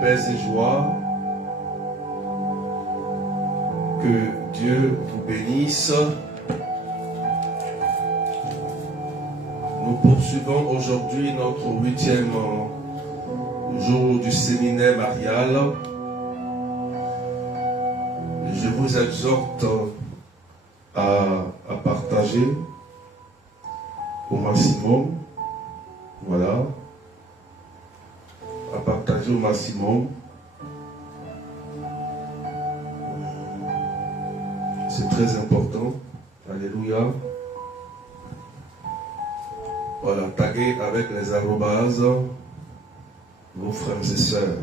paix et joie. Que Dieu vous bénisse. Nous poursuivons aujourd'hui notre 8e jour du séminaire marial. Je vous exhorte à partager au maximum. Voilà. À partager au maximum. C'est très important. Alléluia. Voilà, taguez avec les arrobases vos frères et sœurs.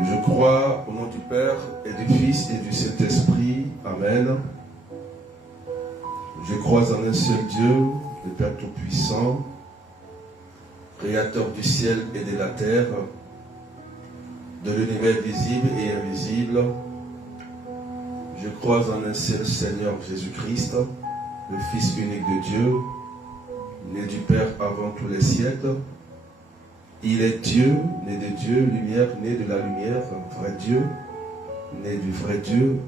Je crois au nom du Père et du Fils et du Saint-Esprit. Amen. Je crois en un seul Dieu, le Père Tout-Puissant, Créateur du ciel et de la terre, de l'univers visible et invisible. Je crois en un seul Seigneur Jésus-Christ, le Fils unique de Dieu, né du Père avant tous les siècles. Il est Dieu, né de Dieu, lumière, né de la lumière, vrai Dieu, né du vrai Dieu,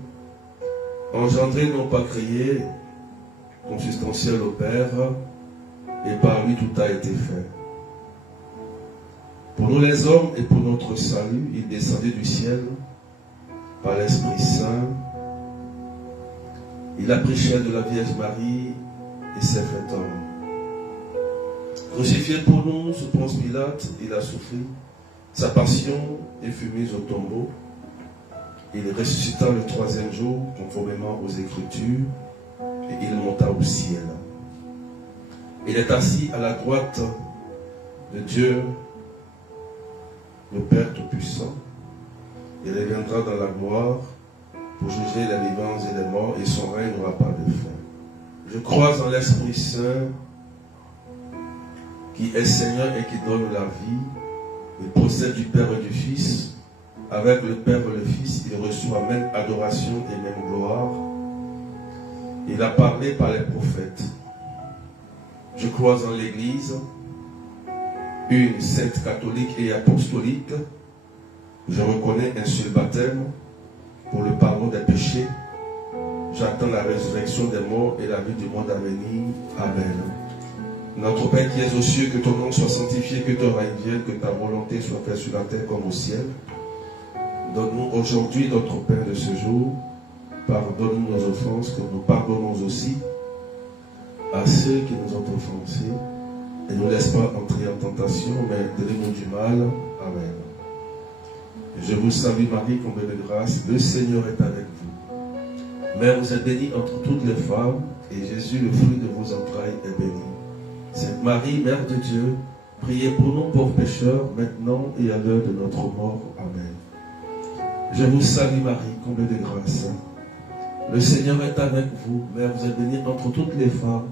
engendré non pas créé, consubstantiel au Père, et par lui tout a été fait. Pour nous les hommes et pour notre salut, il descendait du ciel par l'Esprit Saint. Il a pris chair de la Vierge Marie et s'est fait homme. Crucifié pour nous sous Ponce Pilate, il a souffert. Sa passion et fut mise au tombeau. Il ressuscita le 3e jour, conformément aux Écritures, et il monta au ciel. Il est assis à la droite de Dieu, le Père Tout-Puissant. Il reviendra dans la gloire pour juger les vivants et les morts, et son règne n'aura pas de fin. Je crois en l'Esprit Saint, qui est Seigneur et qui donne la vie. Il procède du Père et du Fils. Avec le Père et le Fils, il reçoit même adoration et même gloire. Il a parlé par les prophètes. Je crois en l'Église, une sainte catholique et apostolique. Je reconnais un seul baptême pour le pardon des péchés. J'attends la résurrection des morts et la vie du monde à venir. Amen. Notre Père qui es aux cieux, que ton nom soit sanctifié, que ton règne vienne, que ta volonté soit faite sur la terre comme au ciel. Donne-nous aujourd'hui notre pain de ce jour. Pardonne-nous nos offenses, que nous pardonnons aussi à ceux qui nous ont offensés. Et ne nous laisse pas entrer en tentation, mais délivre-nous du mal. Amen. Je vous salue Marie, comblée de grâce, le Seigneur est avec vous. Mère, vous êtes bénie entre toutes les femmes, et Jésus, le fruit de vos entrailles, est béni. Sainte Marie, Mère de Dieu, priez pour nous pauvres pécheurs, maintenant et à l'heure de notre mort. Amen. Je vous salue Marie, comblée de grâce. Le Seigneur est avec vous. Mère, vous êtes bénie entre toutes les femmes,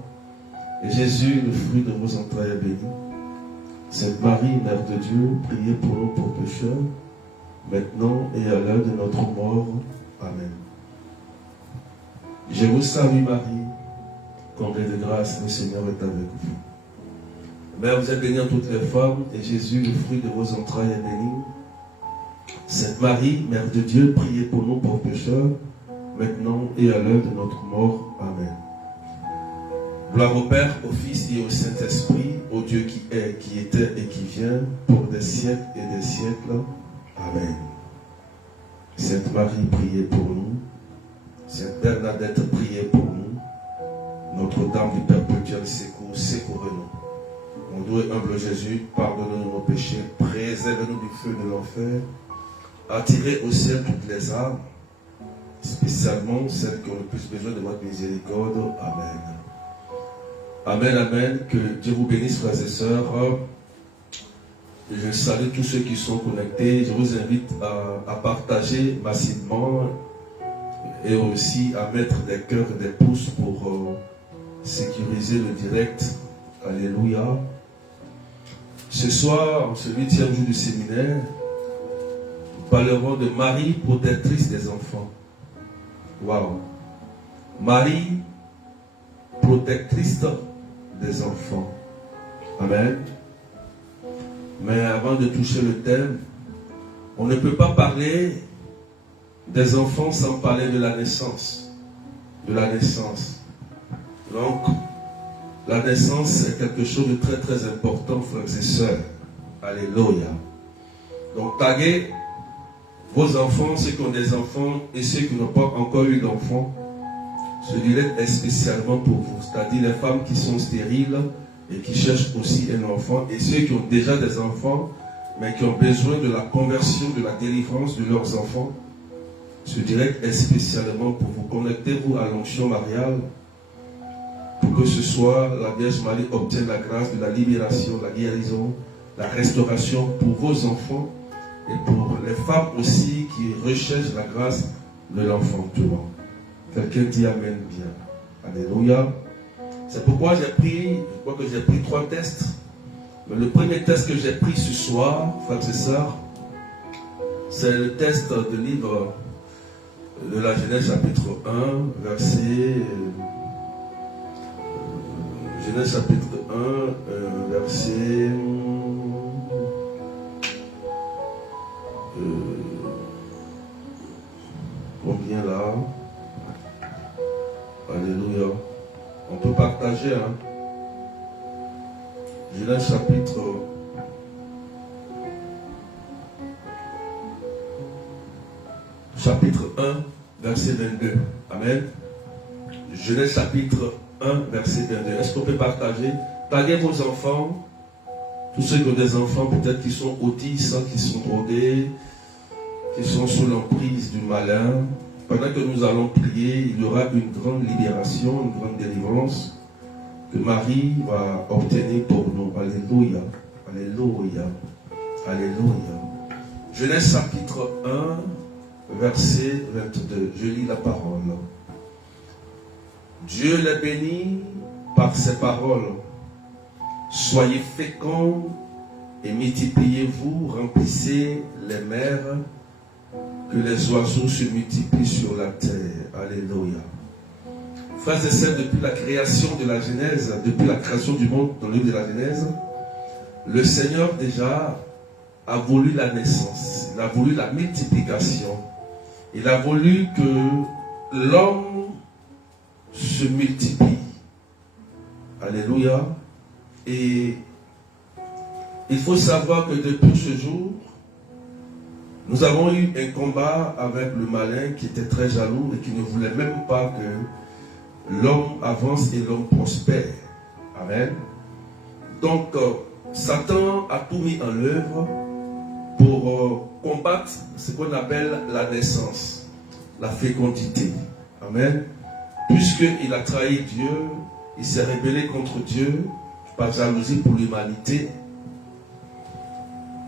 et Jésus, le fruit de vos entrailles, est béni. Sainte Marie, Mère de Dieu, priez pour nous pauvres pécheurs, maintenant et à l'heure de notre mort. Amen. Je vous salue Marie, comblée de grâce, le Seigneur est avec vous. Mère, vous êtes bénie entre toutes les femmes, et Jésus, le fruit de vos entrailles, est béni. Sainte Marie, Mère de Dieu, priez pour nous pauvres pécheurs, maintenant et à l'heure de notre mort. Amen. Gloire au Père, au Fils et au Saint-Esprit, au Dieu qui est, qui était et qui vient, pour des siècles et des siècles. Amen. Sainte Marie, priez pour nous. Sainte Bernadette, priez pour nous. Notre-Dame du perpétuel secours, secourez-nous. Mon doux et humble Jésus, pardonne-nous nos péchés, préserve-nous du feu de l'enfer, attirez au ciel toutes les âmes, spécialement celles qui ont le plus besoin de votre miséricorde. Amen. Amen, amen. Que Dieu vous bénisse, frères et sœurs. Je salue tous ceux qui sont connectés. Je vous invite à partager massivement et aussi à mettre des cœurs et des pouces pour sécuriser le direct. Alléluia. Ce soir, en ce 8e jour du séminaire, nous parlerons de Marie, protectrice des enfants. Waouh! Marie, protectrice des enfants. Amen. Mais avant de toucher le thème, on ne peut pas parler des enfants sans parler de la naissance. De la naissance. Donc, la naissance, c'est quelque chose de très très important, frères et sœurs. Alléluia. Donc, taguez vos enfants, ceux qui ont des enfants et ceux qui n'ont pas encore eu d'enfants. Ce direct est spécialement pour vous, c'est-à-dire les femmes qui sont stériles et qui cherchent aussi un enfant, et ceux qui ont déjà des enfants, mais qui ont besoin de la conversion, de la délivrance de leurs enfants. Ce direct est spécialement pour vous. Connectez-vous à l'onction mariale, pour que ce soit la Vierge Marie obtienne la grâce de la libération, la guérison, la restauration pour vos enfants, et pour les femmes aussi qui recherchent la grâce de l'enfantement. Quelqu'un dit Amen bien. Alléluia. C'est pourquoi j'ai pris, je crois que j'ai pris 3 tests. Mais le premier test que j'ai pris ce soir, frères et sœurs, c'est le test du livre de la Genèse chapitre 1, verset... Genèse chapitre 1, verset... combien là? Alléluia. On peut partager, hein. Genèse chapitre 1, verset 22. Amen. Genèse chapitre 1, verset 22. Est-ce qu'on peut partager? Taguez vos enfants. Tous ceux qui ont des enfants, peut-être qui sont autistes, qui sont drogués, qui sont sous l'emprise du malin. Pendant que nous allons prier, il y aura une grande libération, une grande délivrance que Marie va obtenir pour nous. Alléluia. Alléluia. Alléluia. Genèse chapitre 1, verset 22. Je lis la parole. Dieu les bénit par ses paroles. Soyez féconds et multipliez-vous, remplissez les mers, que les oiseaux se multiplient sur la terre. Alléluia. Frères et sœurs, depuis la création de la Genèse, depuis la création du monde dans le livre de la Genèse, le Seigneur déjà a voulu la naissance, il a voulu la multiplication, il a voulu que l'homme se multiplie. Alléluia. Et il faut savoir que depuis ce jour, nous avons eu un combat avec le malin qui était très jaloux et qui ne voulait même pas que l'homme avance et l'homme prospère. Amen. Donc, Satan a tout mis en œuvre pour combattre ce qu'on appelle la naissance, la fécondité. Amen. Puisqu'il a trahi Dieu, il s'est rébellé contre Dieu par jalousie pour l'humanité.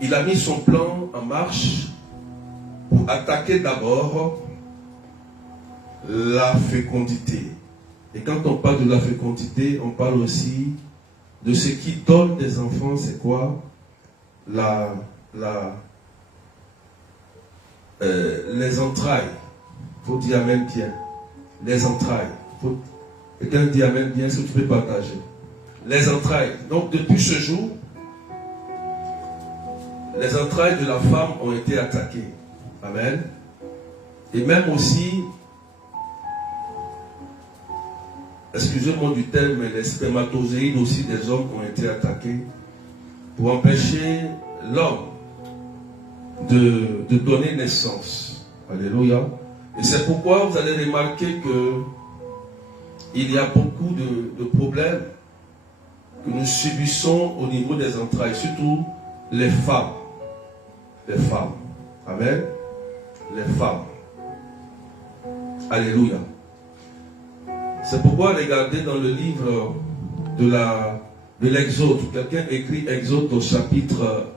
Il a mis son plan en marche pour attaquer d'abord la fécondité. Et quand on parle de la fécondité, on parle aussi de ce qui donne des enfants. C'est quoi? Les entrailles. Il faut dire amen bien. Les entrailles. Quelqu'un dit amen bien, est-ce que tu peux partager? Les entrailles. Donc depuis ce jour, les entrailles de la femme ont été attaquées. Amen. Et même aussi, excusez-moi du terme, mais les spermatozoïdes aussi des hommes ont été attaqués pour empêcher l'homme de donner naissance. Alléluia. Et c'est pourquoi vous allez remarquer que il y a beaucoup de problèmes que nous subissons au niveau des entrailles, surtout les femmes. Les femmes. Amen. Les femmes. Alléluia. C'est pourquoi regardez dans le livre de l'Exode. Quelqu'un écrit Exode au chapitre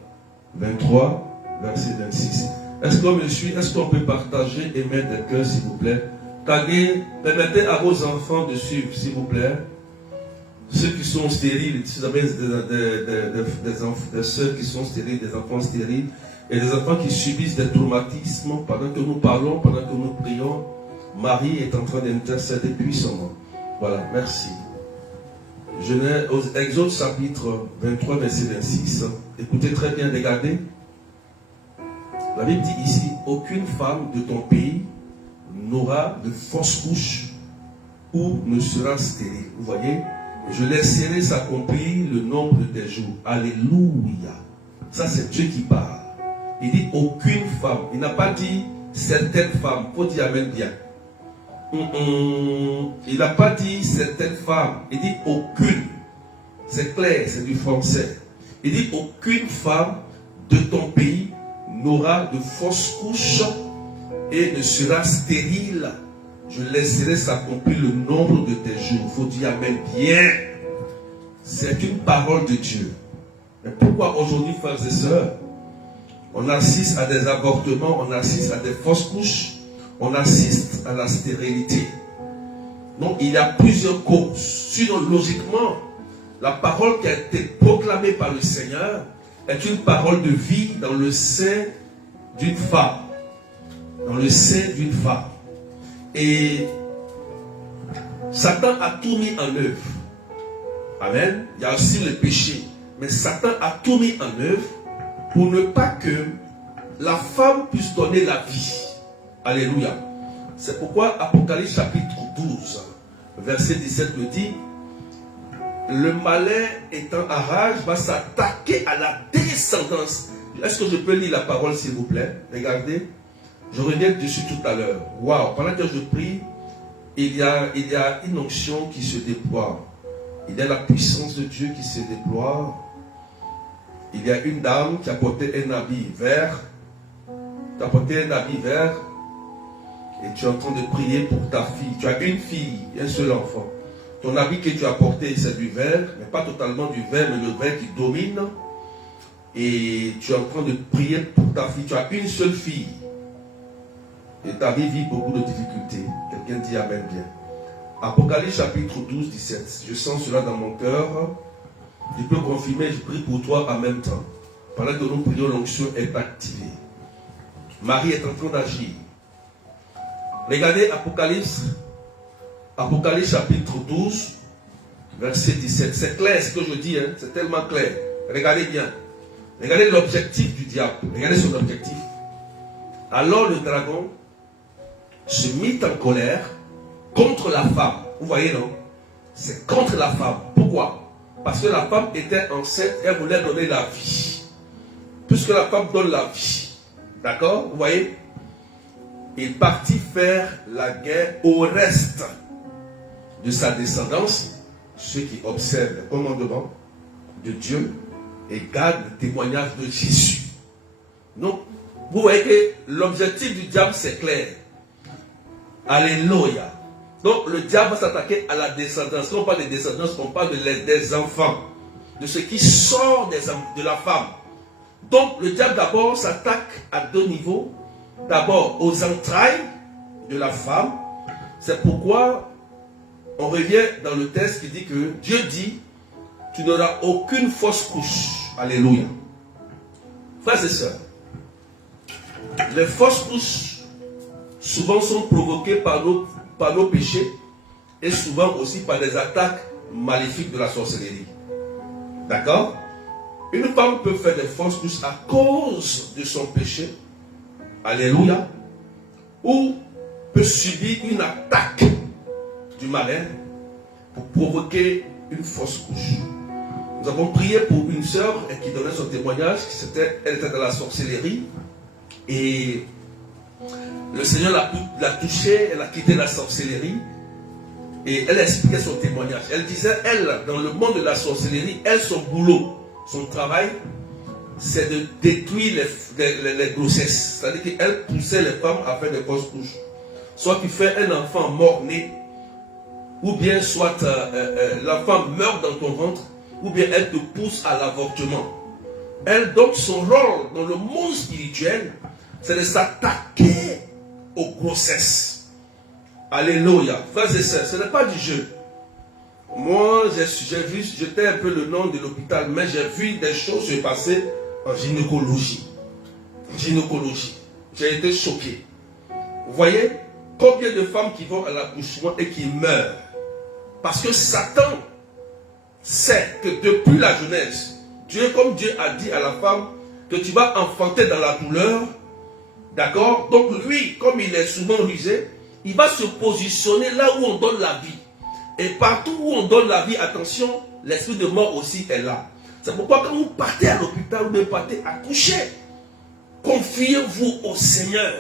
23, verset 26. Est-ce qu'on peut partager et mettre des cœurs, s'il vous plaît? Taguez, permettez à vos enfants de suivre, s'il vous plaît. Ceux qui sont stériles, si vous avez des soeurs qui sont stériles, des enfants stériles, et des enfants qui subissent des traumatismes, pendant que nous parlons, pendant que nous prions, Marie est en train d'intercéder puissamment. Voilà, merci. Exode chapitre 23, verset 26. Écoutez très bien, regardez. La Bible dit ici, aucune femme de ton pays n'aura de fausse couche ou ne sera stérile. Vous voyez, je laisserai s'accomplir le nombre de tes jours. Alléluia. Ça, c'est Dieu qui parle. Il dit aucune femme. Il n'a pas dit certaines femmes. Il faut dire amen bien. Il n'a pas dit certaines femmes. Il dit aucune. C'est clair, c'est du français. Il dit aucune femme de ton pays n'aura de fausses couches et ne sera stérile. Je laisserai s'accomplir le nombre de tes jours. Il faut dire amen bien. C'est une parole de Dieu. Mais pourquoi aujourd'hui, frères et sœurs, on assiste à des avortements, on assiste à des fausses couches, on assiste à la stérilité? Donc il y a plusieurs causes. Sinon, logiquement, la parole qui a été proclamée par le Seigneur est une parole de vie dans le sein d'une femme. Dans le sein d'une femme. Et Satan a tout mis en œuvre. Amen. Il y a aussi le péché. Mais Satan a tout mis en œuvre pour ne pas que la femme puisse donner la vie. Alléluia. C'est pourquoi Apocalypse chapitre 12, verset 17 me dit, le malin étant en rage va s'attaquer à la descendance. Est-ce que je peux lire la parole s'il vous plaît? Regardez. Je reviens dessus tout à l'heure. Waouh, pendant que je prie, il y a une onction qui se déploie. Il y a la puissance de Dieu qui se déploie. Il y a une dame qui a porté un habit vert. Tu as porté un habit vert et tu es en train de prier pour ta fille. Tu as une fille, un seul enfant. Ton habit que tu as porté, c'est du vert, mais pas totalement du vert, mais le vert qui domine. Et tu es en train de prier pour ta fille. Tu as une seule fille. Et ta vie vit beaucoup de difficultés. Quelqu'un dit amen bien. Apocalypse chapitre 12, 17. Je sens cela dans mon cœur. Tu peux confirmer, je prie pour toi en même temps. Pendant que nous prions, l'onction est activée. Marie est en train d'agir. Regardez Apocalypse chapitre 12, verset 17. C'est clair ce que je dis, hein? C'est tellement clair. Regardez bien. Regardez l'objectif du diable. Regardez son objectif. Alors le dragon se mit en colère contre la femme. Vous voyez, non? C'est contre la femme. Pourquoi? Parce que la femme était enceinte, elle voulait donner la vie. Puisque la femme donne la vie. D'accord? Vous voyez? Il partit faire la guerre au reste de sa descendance, ceux qui observent le commandement de Dieu et gardent le témoignage de Jésus. Donc, vous voyez que l'objectif du diable, c'est clair. Alléluia. Donc, le diable va s'attaquer à la descendance. Quand on parle de descendance, on parle des enfants, de ce qui sort de la femme. Donc, le diable d'abord s'attaque à deux niveaux. D'abord, aux entrailles de la femme. C'est pourquoi on revient dans le texte qui dit que Dieu dit, tu n'auras aucune fausse couche. Alléluia. Frères et sœurs, les fausses couches souvent sont provoquées par nos péchés et souvent aussi par des attaques maléfiques de la sorcellerie. D'accord? Une femme peut faire des fausses couches à cause de son péché. Alléluia. Ou peut subir une attaque du malin pour provoquer une fausse couche. Nous avons prié pour une sœur qui donnait son témoignage. Elle était dans la sorcellerie. Et le Seigneur l'a touchée. Elle a quitté la sorcellerie. Et elle expliquait son témoignage. Elle disait, elle, dans le monde de la sorcellerie, son boulot, son travail, c'est de détruire les grossesses. C'est-à-dire qu'elle poussait les femmes à faire des fausses couches. Soit tu fais un enfant mort-né, ou bien soit l'enfant meurt dans ton ventre, ou bien elle te pousse à l'avortement. Elle, donc, son rôle dans le monde spirituel, c'est de s'attaquer aux grossesses. Alléluia. Frères et sœurs, ce n'est pas du jeu. Moi, j'ai vu, j'étais un peu le nom de l'hôpital, mais j'ai vu des choses se passer en gynécologie. J'ai été choqué. Vous voyez, combien de femmes qui vont à l'accouchement et qui meurent? Parce que Satan sait que depuis la jeunesse, comme Dieu a dit à la femme, que tu vas enfanter dans la douleur. D'accord? Donc lui, comme il est souvent rusé, il va se positionner là où on donne la vie. Et partout où on donne la vie, attention, l'esprit de mort aussi est là. C'est pourquoi quand vous partez à l'hôpital, vous partez accoucher, confiez-vous au Seigneur.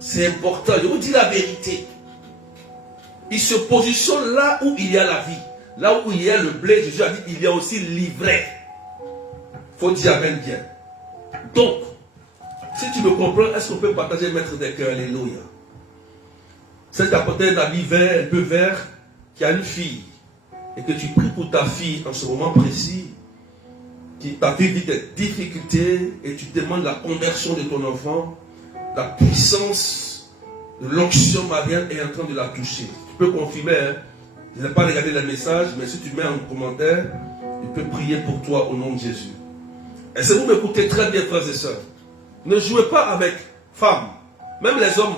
C'est important, je vous dis la vérité. Il se positionne là où il y a la vie. Là où il y a le blé, Jésus a dit, il y a aussi l'ivraie. Il faut dire amen bien. Donc, si tu me comprends, est-ce qu'on peut partager maître des cœurs? Alléluia. C'est qu'apporter un habit vert, un peu vert, qui a une fille, et que tu pries pour ta fille en ce moment précis, ta fille vit des difficultés, et tu demandes la conversion de ton enfant, la puissance de l'onction mariale est en train de la toucher. Tu peux confirmer, hein? Je n'ai pas regardé le message, mais si tu mets en commentaire, je peux prier pour toi au nom de Jésus. Et si vous m'écoutez très bien, frères et sœurs, ne jouez pas avec femmes, même les hommes.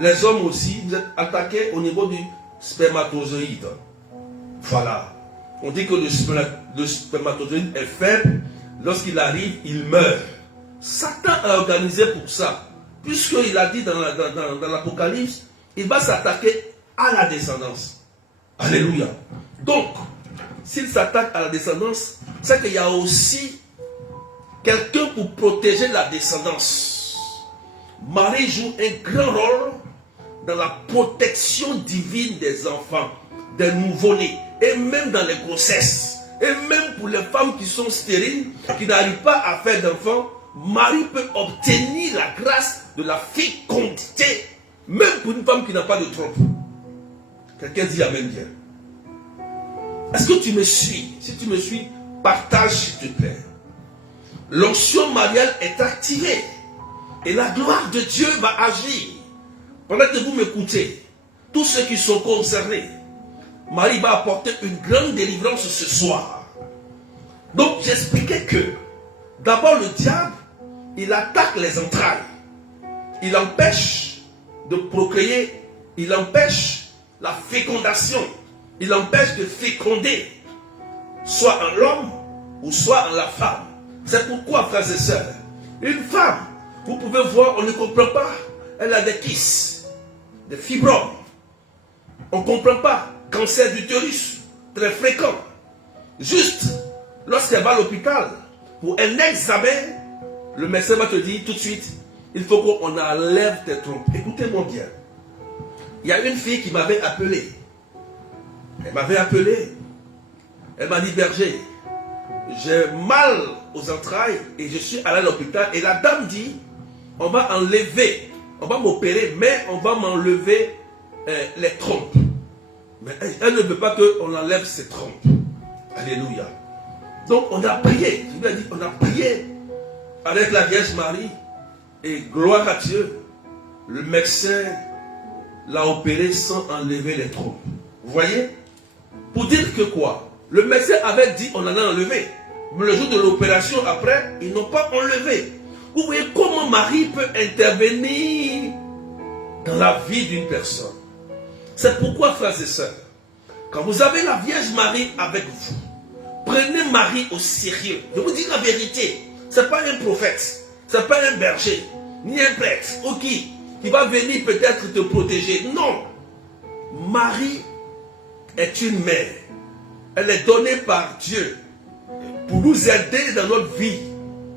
Les hommes aussi, vous êtes attaqués au niveau du spermatozoïde. Voilà. On dit que le spermatozoïde est faible. Lorsqu'il arrive, il meurt. Satan a organisé pour ça. Puisqu'il a dit dans l'Apocalypse, il va s'attaquer à la descendance. Alléluia. Donc, s'il s'attaque à la descendance, c'est qu'il y a aussi quelqu'un pour protéger la descendance. Marie joue un grand rôle dans la protection divine des enfants, des nouveau-nés, et même dans les grossesses. Et même pour les femmes qui sont stériles, qui n'arrivent pas à faire d'enfants, Marie peut obtenir la grâce de la fécondité, même pour une femme qui n'a pas de trompe. Quelqu'un dit amen bien. Est-ce que tu me suis? Si tu me suis, partage s'il te plaît. L'onction mariale est activée. Et la gloire de Dieu va agir. Pendant que vous m'écoutez, tous ceux qui sont concernés, Marie va apporter une grande délivrance ce soir. Donc j'expliquais que d'abord le diable, il attaque les entrailles. Il empêche de procréer, il empêche la fécondation, il empêche de féconder, soit en l'homme ou soit en la femme. C'est pourquoi, frères et sœurs, une femme, vous pouvez voir, on ne comprend pas, elle a des kystes, des fibromes. On ne comprend pas, cancer d'utérus, très fréquent. Juste, lorsqu'elle va à l'hôpital, pour un examen, le médecin va te dire tout de suite, il faut qu'on enlève tes trompes. Écoutez-moi bien. Il y a une fille qui m'avait appelé. Elle m'avait appelé. Elle m'a dit, berger, j'ai mal aux entrailles et je suis allé à l'hôpital. Et la dame dit, on va enlever, on va m'opérer, mais on va m'enlever les trompes. Mais elle ne veut pas qu'on enlève ses trompes. Alléluia. Donc on a prié. Je lui ai dit, on a prié avec la Vierge Marie. Et gloire à Dieu, le médecin l'a opéré sans enlever les trompes. Vous voyez? Pour dire que quoi? Le médecin avait dit on en a enlevé. Mais le jour de l'opération après, ils n'ont pas enlevé. Vous voyez comment Marie peut intervenir dans la vie d'une personne. C'est pourquoi, frères et sœurs, quand vous avez la Vierge Marie avec vous, prenez Marie au sérieux. Je vous dis la vérité, ce n'est pas un prophète. Ce n'est pas un berger, ni un prêtre, ou qui va venir peut-être te protéger. Non. Marie est une mère. Elle est donnée par Dieu pour nous aider dans notre vie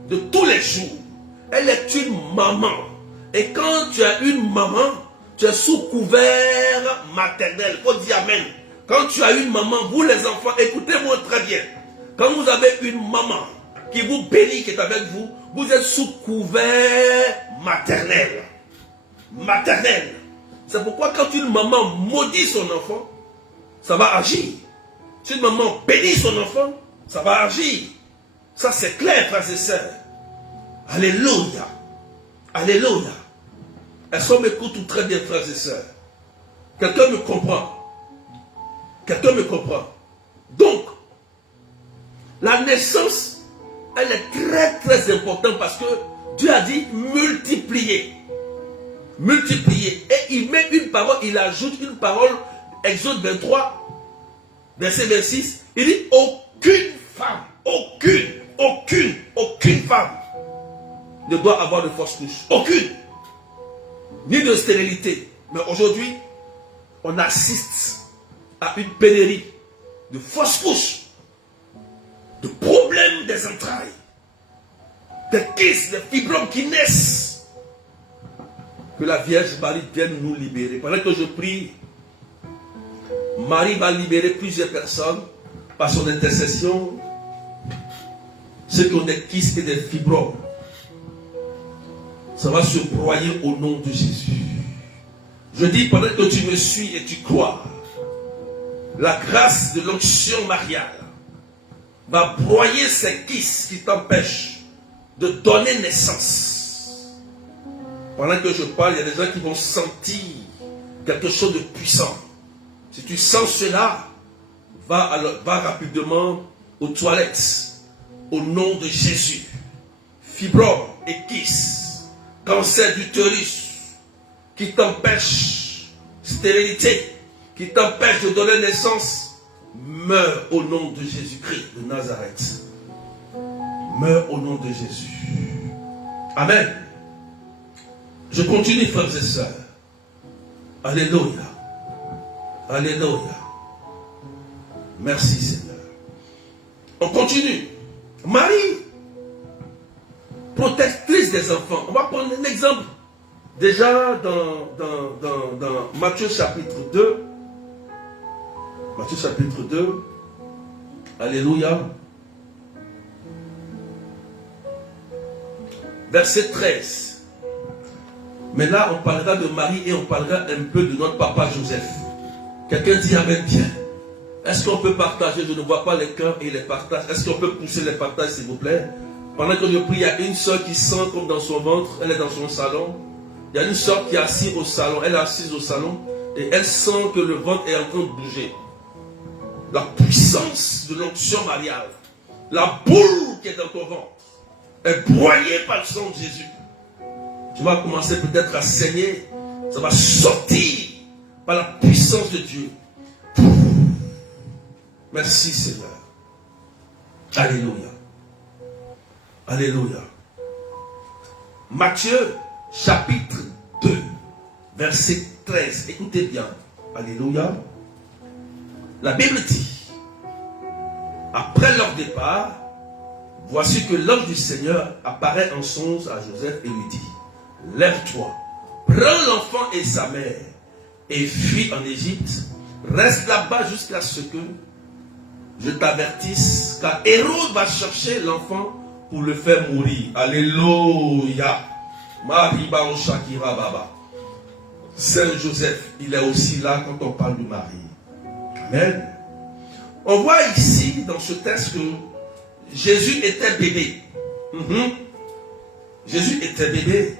de tous les jours. Elle est une maman. Et quand tu as une maman, tu es sous couvert maternel. Il faut dire amen. Quand tu as une maman, vous les enfants, écoutez-moi très bien. Quand vous avez une maman qui vous bénit, qui est avec vous, vous êtes sous couvert maternel. Maternel. C'est pourquoi quand une maman maudit son enfant, ça va agir. Si une maman bénit son enfant, ça va agir. Ça c'est clair, frères et sœurs. Alléluia. Alléluia. Est-ce qu'on m'écoute tout très bien, frères et sœurs? Quelqu'un me comprend? Quelqu'un me comprend? Donc, la naissance, elle est très très importante parce que Dieu a dit multiplier. Multiplier. Et il met une parole, il ajoute une parole, Exode 23, verset 26. Il dit aucune femme, aucune femme ne doit avoir de fausse couche. Aucune. Ni de stérilité. Mais aujourd'hui, on assiste à une pénurie de fausses couches, de problèmes des entrailles, des kystes, des fibromes qui naissent. Que la Vierge Marie vienne nous libérer. Pendant que je prie, Marie va libérer plusieurs personnes par son intercession. Ceux qui ont des kystes et des fibromes, ça va se broyer au nom de Jésus. Je dis, pendant que tu me suis et tu crois, la grâce de l'onction mariale va broyer ces kystes qui t'empêchent de donner naissance. Pendant que je parle, il y a des gens qui vont sentir quelque chose de puissant. Si tu sens cela, va rapidement aux toilettes. Au nom de Jésus. Fibrome et kystes, cancer d'utérus, qui t'empêche, stérilité, qui t'empêche de donner naissance, meurs au nom de Jésus-Christ de Nazareth. Meurs au nom de Jésus. Amen. Je continue, frères et sœurs. Alléluia. Alléluia. Merci, Seigneur. On continue. Marie, protectrice des enfants. On va prendre un exemple. Déjà dans Matthieu chapitre 2. Matthieu chapitre 2. Alléluia. Verset 13. Mais là, on parlera de Marie et on parlera un peu de notre papa Joseph. Quelqu'un dit amen bien. Est-ce qu'on peut partager? Je ne vois pas les cœurs et les partages. Est-ce qu'on peut pousser les partages, s'il vous plaît? Pendant que je prie, il y a une soeur qui sent comme dans son ventre. Elle est dans son salon. Il y a une soeur qui est assise au salon. Elle est assise au salon. Et elle sent que le ventre est en train de bouger. La puissance de l'onction mariale La boule qui est dans ton ventre est broyée par le sang de Jésus. Tu vas commencer peut-être à saigner. Ça va sortir par la puissance de Dieu. Merci Seigneur. Alléluia. Alléluia. Matthieu chapitre 2, verset 13. Écoutez bien. Alléluia. La Bible dit, après leur départ, voici que l'ange du Seigneur apparaît en songe à Joseph et lui dit, lève-toi, prends l'enfant et sa mère et fuis en Égypte. Reste là-bas jusqu'à ce que je t'avertisse, car Hérode va chercher l'enfant pour le faire mourir. Alléluia. Mariba o Shakira Baba. Saint Joseph, il est aussi là quand on parle de Marie. Amen. On voit ici dans ce texte que Jésus était bébé. Jésus était bébé.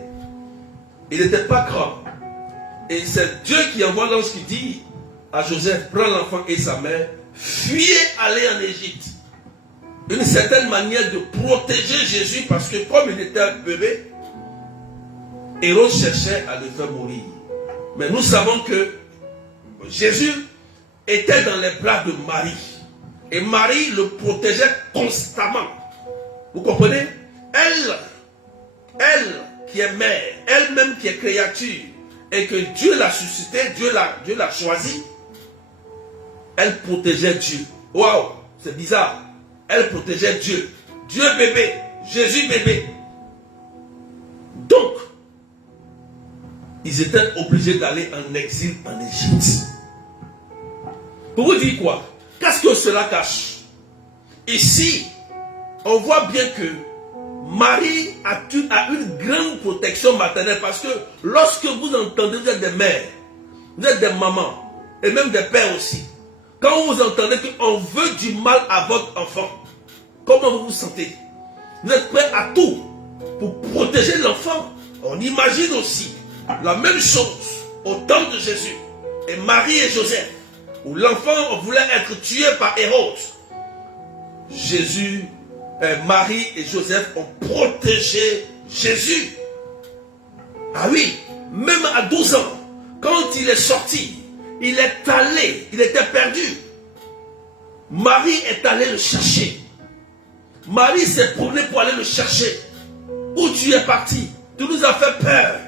Il n'était pas grand. Et c'est Dieu qui envoie l'ange qui dit à Joseph, prends l'enfant et sa mère, fuyez, allez en Égypte. Une certaine manière de protéger Jésus parce que comme il était un bébé, Hérode cherchait à le faire mourir. Mais nous savons que Jésus était dans les bras de Marie. Et Marie le protégeait constamment. Vous comprenez? Elle qui est mère, elle-même qui est créature, et que Dieu l'a suscité, Dieu l'a choisi, elle protégeait Dieu. Waouh, c'est bizarre. Elle protégeait Dieu. Dieu bébé, Jésus bébé. Donc, ils étaient obligés d'aller en exil en Égypte. Pour vous dire quoi? Qu'est-ce que cela cache? Ici, on voit bien que Marie a une grande protection maternelle parce que lorsque vous entendez, vous êtes des mères, vous êtes des mamans et même des pères aussi. Quand vous entendez qu'on veut du mal à votre enfant, comment vous vous sentez? Vous êtes prêts à tout pour protéger l'enfant. On imagine aussi la même chose au temps de Jésus et Marie et Joseph, où l'enfant voulait être tué par Hérode. Marie et Joseph ont protégé Jésus. Ah oui, même à 12 ans, quand il est sorti, il est allé, il était perdu. Marie est allée le chercher. Marie s'est promenée pour aller le chercher. Où tu es parti? Tu nous as fait peur.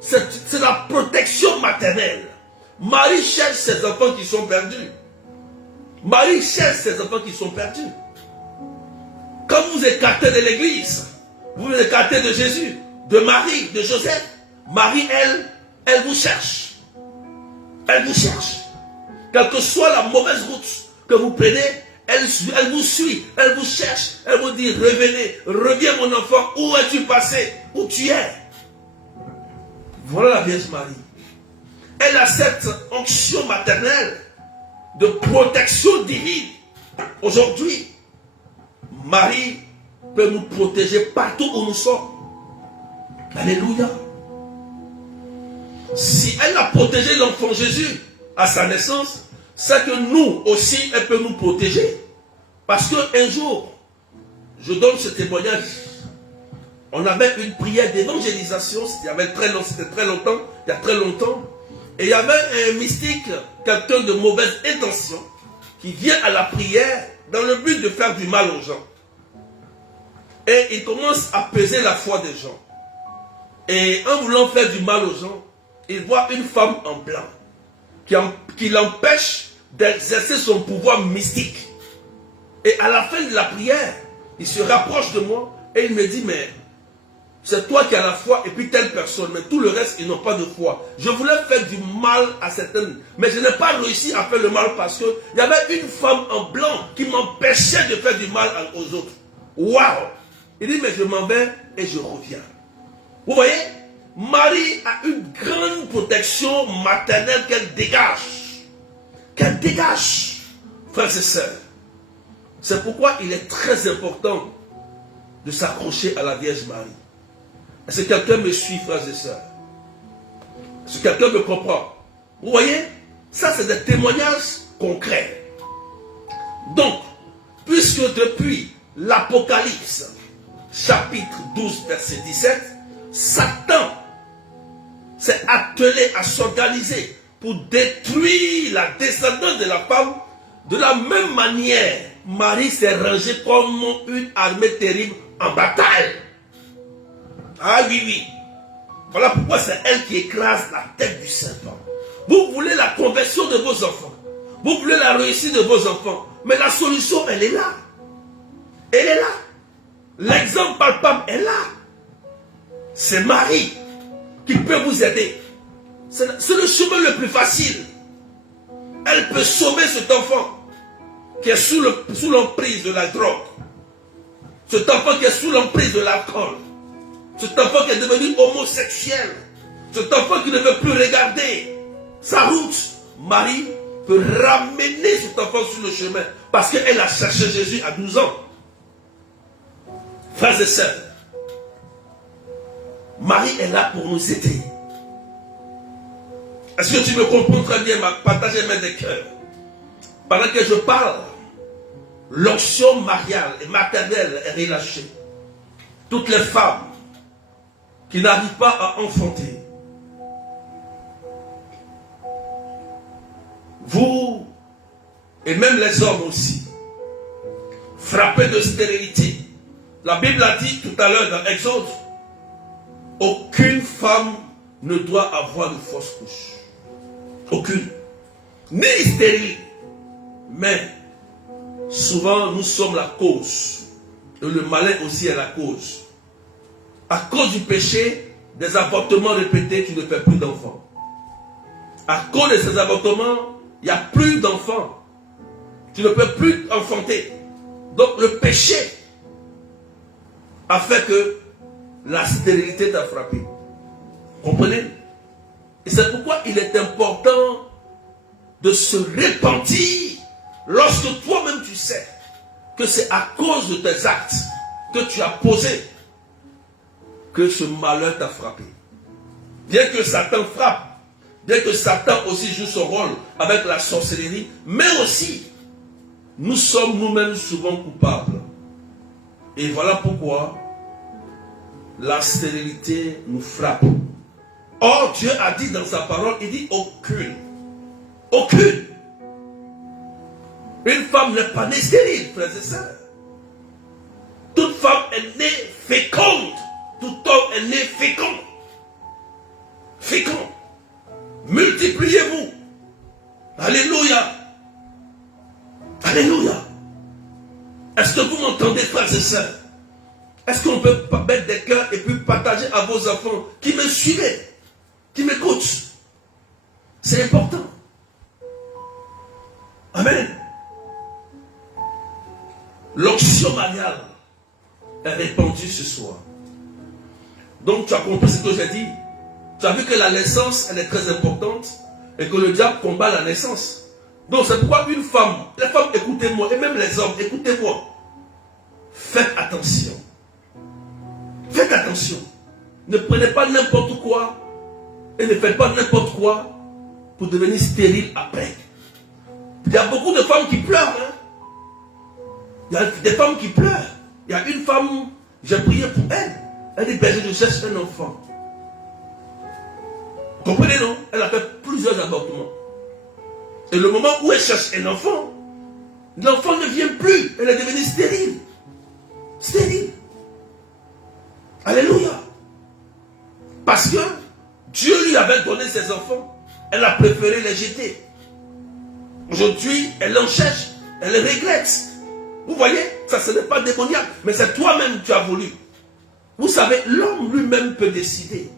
C'est la protection maternelle. Marie cherche ses enfants qui sont perdus. Marie cherche ses enfants qui sont perdus. Quand vous écartez de l'église, vous vous écartez de Jésus, de Marie, de Joseph, Marie, elle vous cherche. Elle vous cherche. Quelle que soit la mauvaise route que vous prenez, elle vous suit, elle vous cherche, elle vous dit, revenez, reviens mon enfant, où es-tu passé? Où tu es? Voilà la Vierge Marie. Elle a cette onction maternelle de protection divine. Aujourd'hui, Marie peut nous protéger partout où nous sommes. Alléluia. Si elle a protégé l'enfant Jésus à sa naissance, c'est que nous aussi, elle peut nous protéger. Parce qu'un jour, je donne ce témoignage. On avait une prière d'évangélisation, c'était très longtemps, il y a très longtemps. Et il y avait un mystique, quelqu'un de mauvaise intention, qui vient à la prière dans le but de faire du mal aux gens. Et il commence à peser la foi des gens. Et en voulant faire du mal aux gens, il voit une femme en blanc qui l'empêche d'exercer son pouvoir mystique. Et à la fin de la prière, il se rapproche de moi et il me dit, mais c'est toi qui as la foi et puis telle personne, mais tout le reste, ils n'ont pas de foi. Je voulais faire du mal à certaines, mais je n'ai pas réussi à faire le mal parce qu'il y avait une femme en blanc qui m'empêchait de faire du mal aux autres. Waouh! Il dit, mais je m'en vais et je reviens. Vous voyez, Marie a une grande protection maternelle qu'elle dégage. Qu'elle dégage, frères et sœurs. C'est pourquoi il est très important de s'accrocher à la Vierge Marie. Est-ce que quelqu'un me suit, frères et sœurs? Est-ce que quelqu'un me comprend? Vous voyez, ça c'est des témoignages concrets. Donc, puisque depuis l'Apocalypse, chapitre 12, verset 17, Satan s'est attelé à s'organiser pour détruire la descendance de la femme. De la même manière, Marie s'est rangée comme une armée terrible en bataille. Ah oui, oui. Voilà pourquoi c'est elle qui écrase la tête du serpent. Vous voulez la conversion de vos enfants. Vous voulez la réussite de vos enfants. Mais la solution, elle est là. Elle est là. L'exemple palpable est là. C'est Marie qui peut vous aider. C'est le chemin le plus facile. Elle peut sauver cet enfant qui est sous l'emprise de la drogue. Cet enfant qui est sous l'emprise de l'alcool. Cet enfant qui est devenu homosexuel. Cet enfant qui ne veut plus regarder sa route. Marie peut ramener cet enfant sur le chemin parce qu'elle a cherché Jésus à 12 ans. Frères et sœurs, Marie est là pour nous aider. Est-ce que tu me comprends très bien? Partagez mes des cœurs. Pendant que je parle, l'onction mariale et maternelle est relâchée. Toutes les femmes qui n'arrivent pas à enfanter, vous, et même les hommes aussi, frappés de stérilité. La Bible a dit tout à l'heure dans Exode, aucune femme ne doit avoir de fausse couche. Aucune. Ni stérile. Mais souvent nous sommes la cause. Et le malin aussi est la cause. À cause du péché, des avortements répétés, tu ne fais plus d'enfants. À cause de ces avortements, il n'y a plus d'enfants. Tu ne peux plus enfanter. Donc le péché a fait que la stérilité t'a frappé. Comprenez? Et c'est pourquoi il est important de se repentir lorsque toi-même tu sais que c'est à cause de tes actes que tu as posé que ce malheur t'a frappé. Bien que Satan frappe, bien que Satan aussi joue son rôle avec la sorcellerie, mais aussi nous sommes nous-mêmes souvent coupables. Et voilà pourquoi la stérilité nous frappe. Or, Dieu a dit dans sa parole, il dit aucune. Aucune. Une femme n'est pas née stérile, frères et sœurs. Toute femme est née féconde. Tout homme est né fécond. Fécond. Multipliez-vous. Alléluia. Alléluia. Est-ce que vous m'entendez, frères et sœurs? Est-ce qu'on peut mettre des cœurs et puis partager à vos enfants qui me suivent, qui m'écoutent? C'est important. Amen. L'onction mariale est répandue ce soir. Donc tu as compris ce que j'ai dit. Tu as vu que la naissance, elle est très importante et que le diable combat la naissance. Donc c'est pourquoi une femme, les femmes écoutez-moi, et même les hommes, écoutez-moi. Faites attention. Faites attention. Ne prenez pas n'importe quoi et ne faites pas n'importe quoi pour devenir stérile après. Il y a beaucoup de femmes qui pleurent. Hein? Il y a des femmes qui pleurent. Il y a une femme, j'ai prié pour elle. Elle dit, ben, je cherche un enfant. Vous comprenez, non? Elle a fait plusieurs avortements. Et le moment où elle cherche un enfant, l'enfant ne vient plus. Elle est devenue stérile. Stérile. Alléluia. Parce que Dieu lui avait donné ses enfants. Elle a préféré les jeter. Aujourd'hui, elle en cherche. Elle les regrette. Vous voyez, ça ce n'est pas démoniaque. Mais c'est toi-même qui as voulu. Vous savez, l'homme lui-même peut décider.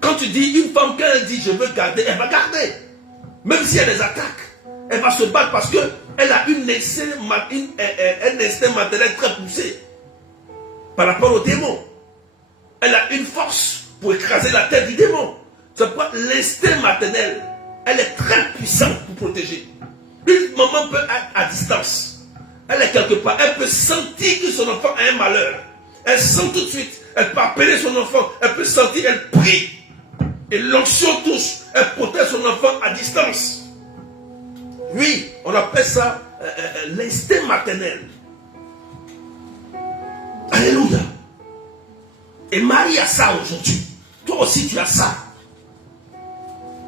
Quand tu dis une femme, quand elle dit je veux garder, elle va garder. Même si elle les attaque, elle va se battre parce qu'elle a un instinct maternel très poussé par rapport au démon. Elle a une force pour écraser la tête du démon. C'est pourquoi l'instinct maternel, elle est très puissante pour protéger. Une maman peut être à distance. Elle est quelque part. Elle peut sentir que son enfant a un malheur. Elle sent tout de suite. Elle peut appeler son enfant. Elle peut sentir, elle prie. Et l'onction touche. Elle protège son enfant à distance. Oui, on appelle ça l'instinct maternel. Et Marie a ça aujourd'hui. Toi aussi, tu as ça.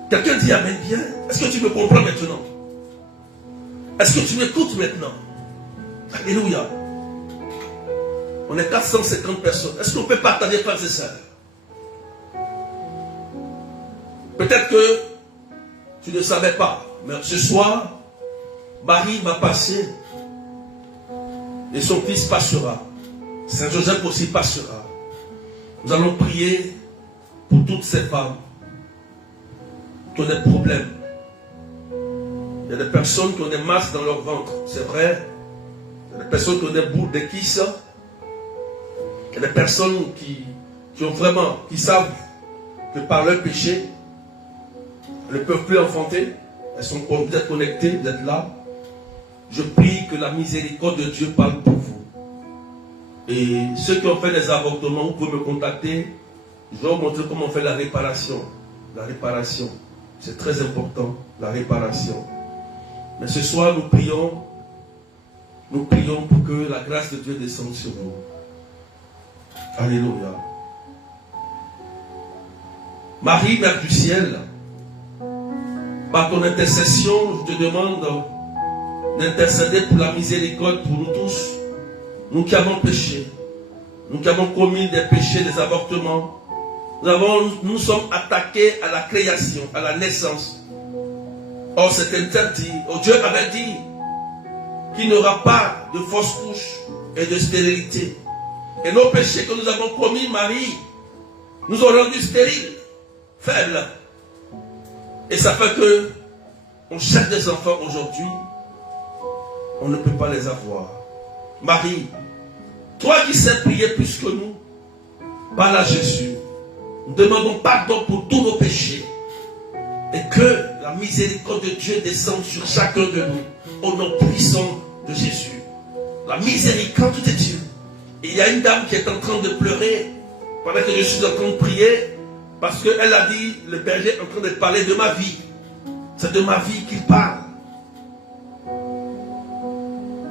Quelqu'un dit Amen bien. Est-ce que tu me comprends maintenant? Est-ce que tu m'écoutes maintenant? Alléluia. On est 450 personnes. Est-ce qu'on peut partager, frères et sœurs? Peut-être que tu ne savais pas, mais ce soir, Marie va passer et son fils passera. Saint Joseph aussi passera. Nous allons prier pour toutes ces femmes qui ont des problèmes. Il y a des personnes qui ont des masses dans leur ventre, c'est vrai. Il y a des personnes qui ont des boules, des kisses. Il y a des personnes qui ont vraiment, qui savent que par leur péché, elles ne peuvent plus enfanter. Elles sont peut-être connectées, vous êtes là. Je prie que la miséricorde de Dieu parle pour vous. Et ceux qui ont fait des avortements, vous pouvez me contacter. Je vais vous montrer comment on fait la réparation. La réparation, c'est très important, la réparation. Mais ce soir, nous prions pour que la grâce de Dieu descende sur vous. Alléluia. Marie, Mère du ciel, par ton intercession, je te demande d'intercéder pour la miséricorde pour nous tous. Nous qui avons péché, nous qui avons commis des péchés, des avortements, nous sommes attaqués à la création, à la naissance. Or c'est interdit. Oh, Dieu avait dit qu'il n'y aura pas de fausse couche et de stérilité. Et nos péchés que nous avons commis, Marie, nous ont rendus stériles, faibles. Et ça fait que on cherche des enfants aujourd'hui, on ne peut pas les avoir. Marie, toi qui sais prier plus que nous, parle à Jésus. Nous demandons pardon pour tous nos péchés. Et que la miséricorde de Dieu descende sur chacun de nous, au nom puissant de Jésus. La miséricorde de Dieu. Et il y a une dame qui est en train de pleurer pendant que je suis en train de prier, parce qu'elle a dit, le berger est en train de parler de ma vie. C'est de ma vie qu'il parle.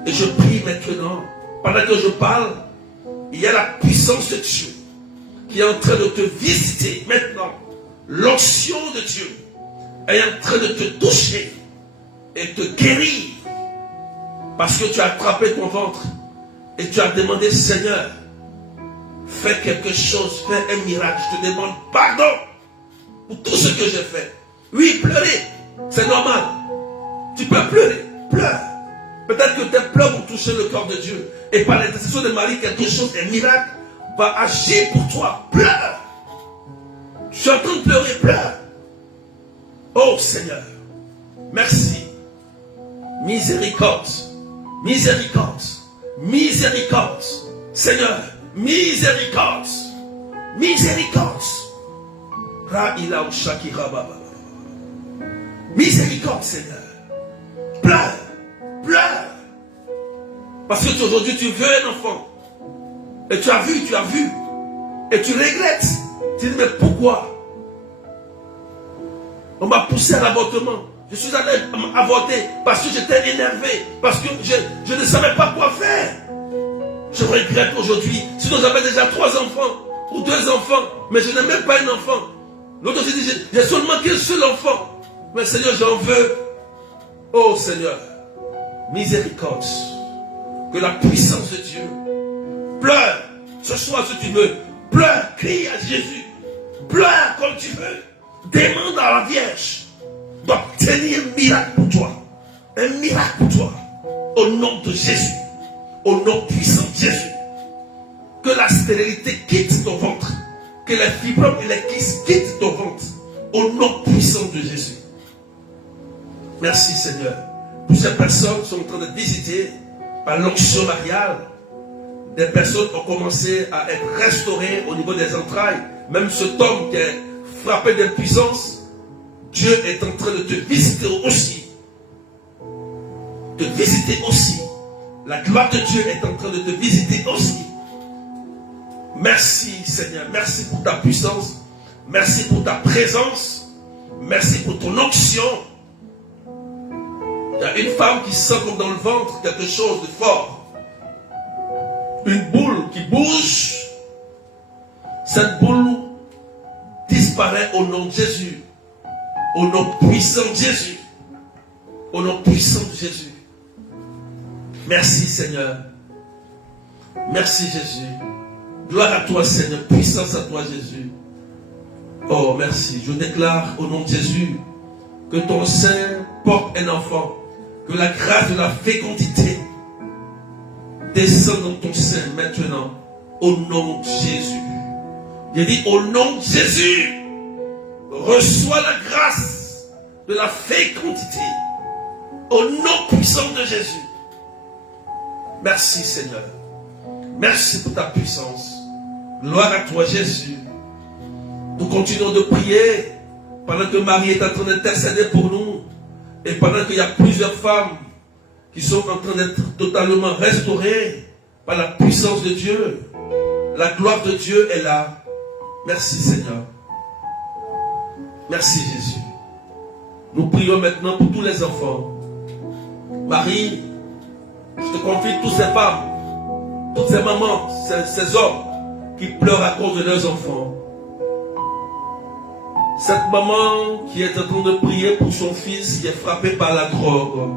Et je prie maintenant, pendant que je parle, il y a la puissance de Dieu qui est en train de te visiter maintenant. L'onction de Dieu est en train de te toucher et te guérir. Parce que tu as attrapé ton ventre et tu as demandé, Seigneur, fais quelque chose, fais un miracle. Je te demande pardon pour tout ce que j'ai fait. Oui, pleurer, c'est normal. Tu peux pleurer, pleure. Peut-être que tes pleurs vont toucher le corps de Dieu. Et par l'intercession de Marie, quelque chose, un miracle, va agir pour toi. Pleure. Je suis en train de pleurer, pleure. Oh Seigneur, merci. Miséricorde, miséricorde, miséricorde. Seigneur, miséricorde, miséricorde. Miséricorde, Seigneur. Pleure. Pleure. Parce que aujourd'hui tu veux un enfant. Et tu as vu. Et tu regrettes. Tu dis, mais pourquoi? On m'a poussé à l'avortement. Je suis allé avorter parce que j'étais énervé. Parce que je ne savais pas quoi faire. Je regrette aujourd'hui. Sinon j'avais déjà 3 enfants. Ou 2 enfants. Mais je n'ai même pas un enfant. L'autre aussi dit, j'ai seulement qu'un seul enfant. Mais Seigneur, j'en veux. Oh Seigneur. Miséricorde, que la puissance de Dieu pleure ce soir si tu veux, pleure, crie à Jésus, pleure comme tu veux, demande à la Vierge d'obtenir un miracle pour toi, un miracle pour toi, au nom de Jésus, au nom puissant de Jésus, que la stérilité quitte ton ventre, que les fibromes et les kystes quittent ton ventre, au nom puissant de Jésus. Merci Seigneur. Toutes ces personnes sont en train de visiter par l'onction mariale. Des personnes ont commencé à être restaurées au niveau des entrailles. Même cet homme qui est frappé d'impuissance, Dieu est en train de te visiter aussi. Te visiter aussi. La gloire de Dieu est en train de te visiter aussi. Merci Seigneur. Merci pour ta puissance. Merci pour ta présence. Merci pour ton onction. Il y a une femme qui sent comme dans le ventre quelque chose de fort. Une boule qui bouge. Cette boule disparaît au nom de Jésus. Au nom puissant de Jésus. Au nom puissant de Jésus. Merci Seigneur. Merci Jésus. Gloire à toi Seigneur. Puissance à toi Jésus. Oh merci. Je déclare au nom de Jésus que ton sein porte un enfant. Que la grâce de la fécondité descende dans ton sein maintenant. Au nom de Jésus. J'ai dit au nom de Jésus. Reçois la grâce de la fécondité. Au nom puissant de Jésus. Merci Seigneur. Merci pour ta puissance. Gloire à toi Jésus. Nous continuons de prier pendant que Marie est en train d'intercéder pour nous. Et pendant qu'il y a plusieurs femmes qui sont en train d'être totalement restaurées par la puissance de Dieu. La gloire de Dieu est là. Merci Seigneur. Merci Jésus. Nous prions maintenant pour tous les enfants. Marie, je te confie toutes ces femmes, toutes ces mamans, ces hommes qui pleurent à cause de leurs enfants. Cette maman qui est en train de prier pour son fils qui est frappé par la drogue.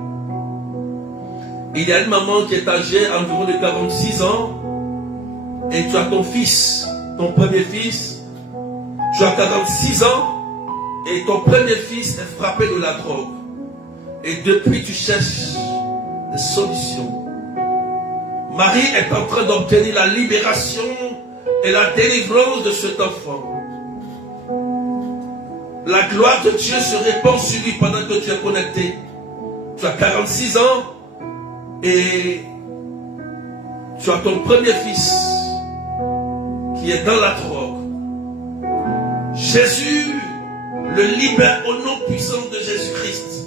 Il y a une maman qui est âgée environ de 46 ans et tu as ton fils, ton premier fils, tu as 46 ans et ton premier fils est frappé de la drogue. Et depuis tu cherches des solutions. Marie est en train d'obtenir la libération et la délivrance de cet enfant. La gloire de Dieu se répand sur lui pendant que tu es connecté. Tu as 46 ans et tu as ton premier fils qui est dans la drogue. Jésus le libère au nom puissant de Jésus-Christ.